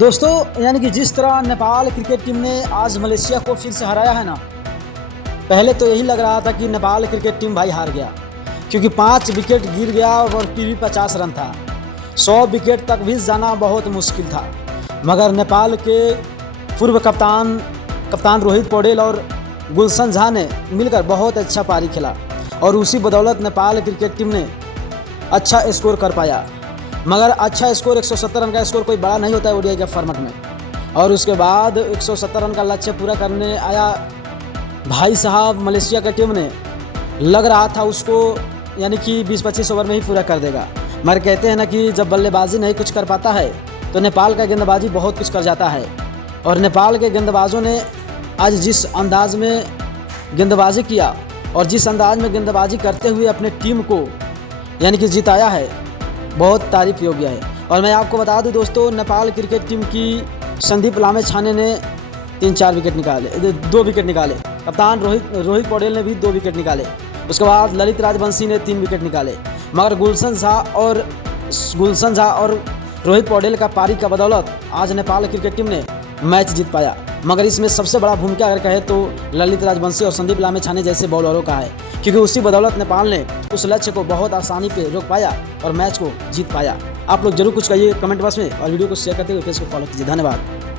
दोस्तों यानी कि जिस तरह नेपाल क्रिकेट टीम ने आज मलेशिया को फिर से हराया है ना, पहले तो यही लग रहा था कि नेपाल क्रिकेट टीम भाई हार गया, क्योंकि 5 विकेट गिर गया और फिर भी 50 रन था। 100 विकेट तक भी जाना बहुत मुश्किल था, मगर नेपाल के पूर्व कप्तान रोहित पौडेल और गुलशन झा ने मिलकर बहुत अच्छा पारी खेला और उसी बदौलत नेपाल क्रिकेट टीम ने अच्छा स्कोर कर पाया। मगर अच्छा स्कोर 170 रन का स्कोर कोई बड़ा नहीं होता है ओडीआई के फॉर्मेट में। और उसके बाद 170 रन का लक्ष्य पूरा करने आया भाई साहब मलेशिया की टीम ने, लग रहा था उसको यानी कि 20-25 ओवर में ही पूरा कर देगा। मगर कहते हैं ना कि जब बल्लेबाजी नहीं कुछ कर पाता है तो नेपाल का गेंदबाजी बहुत कुछ कर जाता है। और नेपाल के गेंदबाजों ने आज जिस अंदाज में गेंदबाजी किया और जिस अंदाज में गेंदबाजी करते हुए अपने टीम को यानी कि जिताया है, बहुत तारीफ योग्य है। और मैं आपको बता दूं दोस्तों, नेपाल क्रिकेट टीम की संदीप लामेछाने ने 2 विकेट निकाले। कप्तान रोहित पौडेल ने भी 2 विकेट निकाले। उसके बाद ललित राजवंशी ने 3 विकेट निकाले। मगर गुलशन झा और रोहित पौडेल का पारी का बदौलत आज नेपाल क्रिकेट टीम ने मैच जीत पाया। मगर इसमें सबसे बड़ा भूमिका अगर कहे तो ललित राजवंशी और संदीप लामेछाने जैसे बॉलरों का है, क्योंकि उसी बदौलत नेपाल ने उस लक्ष्य को बहुत आसानी पे रोक पाया और मैच को जीत पाया। आप लोग जरूर कुछ कहिए कमेंट बॉक्स में और वीडियो को शेयर करते हुए पेज को फॉलो कीजिए। धन्यवाद।